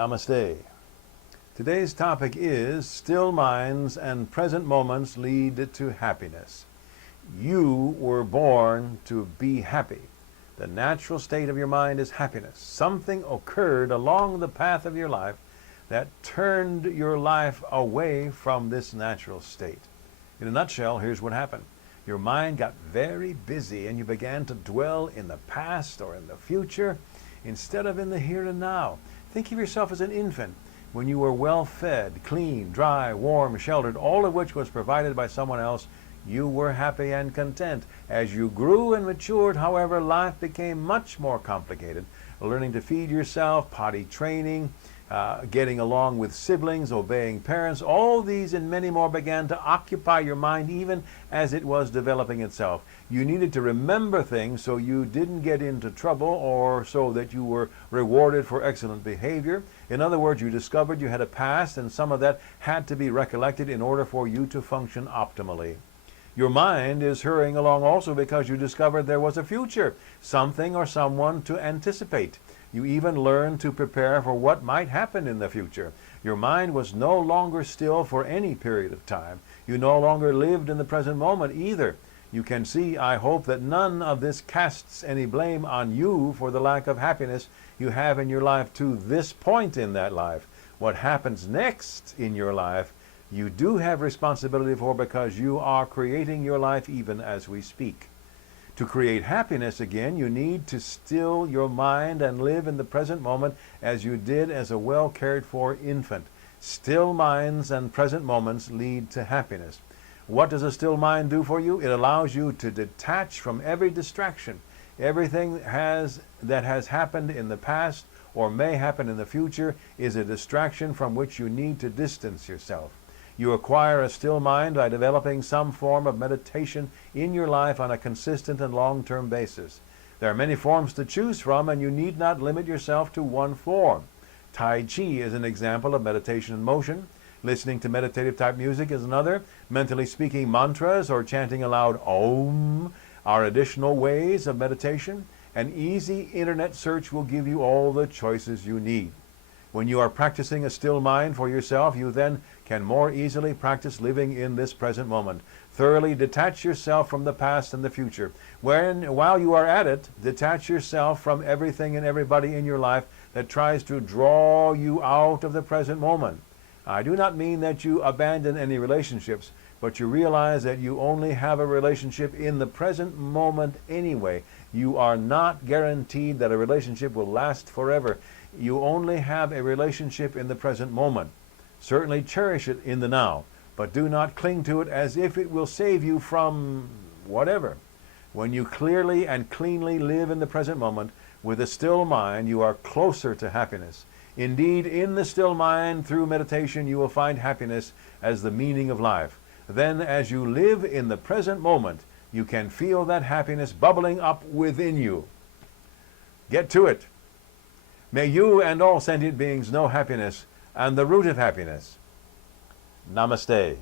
Namaste. Today's topic is still minds and present moments lead to happiness. You were born to be happy. The natural state of your mind is happiness. Something occurred along the path of your life that turned your life away from this natural state. In a nutshell, here's what happened. Your mind got very busy and you began to dwell in the past or in the future instead of in the here and now. Think of yourself as an infant when you were well fed, clean, dry, warm, sheltered, all of which was provided by someone else. You were happy and content. As you grew and matured, however, life became much more complicated. Learning to feed yourself, potty training, getting along with siblings, obeying parents, all these and many more began to occupy your mind even as it was developing itself. You needed to remember things so you didn't get into trouble or so that you were rewarded for excellent behavior. In other words, you discovered you had a past and some of that had to be recollected in order for you to function optimally. Your mind is hurrying along also because you discovered there was a future, something or someone to anticipate. You even learned to prepare for what might happen in the future. Your mind was no longer still for any period of time. You no longer lived in the present moment either. You can see, I hope, that none of this casts any blame on you for the lack of happiness you have in your life to this point in that life. What happens next in your life, you do have responsibility for because you are creating your life even as we speak. To create happiness again, you need to still your mind and live in the present moment as you did as a well cared for infant. Still minds and present moments lead to happiness. What does a still mind do for you? It allows you to detach from every distraction. Everything that has happened in the past or may happen in the future is a distraction from which you need to distance yourself. You acquire a still mind by developing some form of meditation in your life on a consistent and long-term basis. There are many forms to choose from, and you need not limit yourself to one form. Tai Chi is an example of meditation in motion. Listening to meditative type music is another. Mentally speaking mantras or chanting aloud Om are additional ways of meditation. An easy internet search will give you all the choices you need. When you are practicing a still mind for yourself, you then can more easily practice living in this present moment. Thoroughly detach yourself from the past and the future. While you are at it, detach yourself from everything and everybody in your life that tries to draw you out of the present moment. I do not mean that you abandon any relationships, but you realize that you only have a relationship in the present moment anyway. You are not guaranteed that a relationship will last forever. You only have a relationship in the present moment. Certainly cherish it in the now, but do not cling to it as if it will save you from whatever. When you clearly and cleanly live in the present moment with a still mind, you are closer to happiness. Indeed, in the still mind, through meditation, you will find happiness as the meaning of life. Then, as you live in the present moment, you can feel that happiness bubbling up within you. Get to it. May you and all sentient beings know happiness and the root of happiness. Namaste.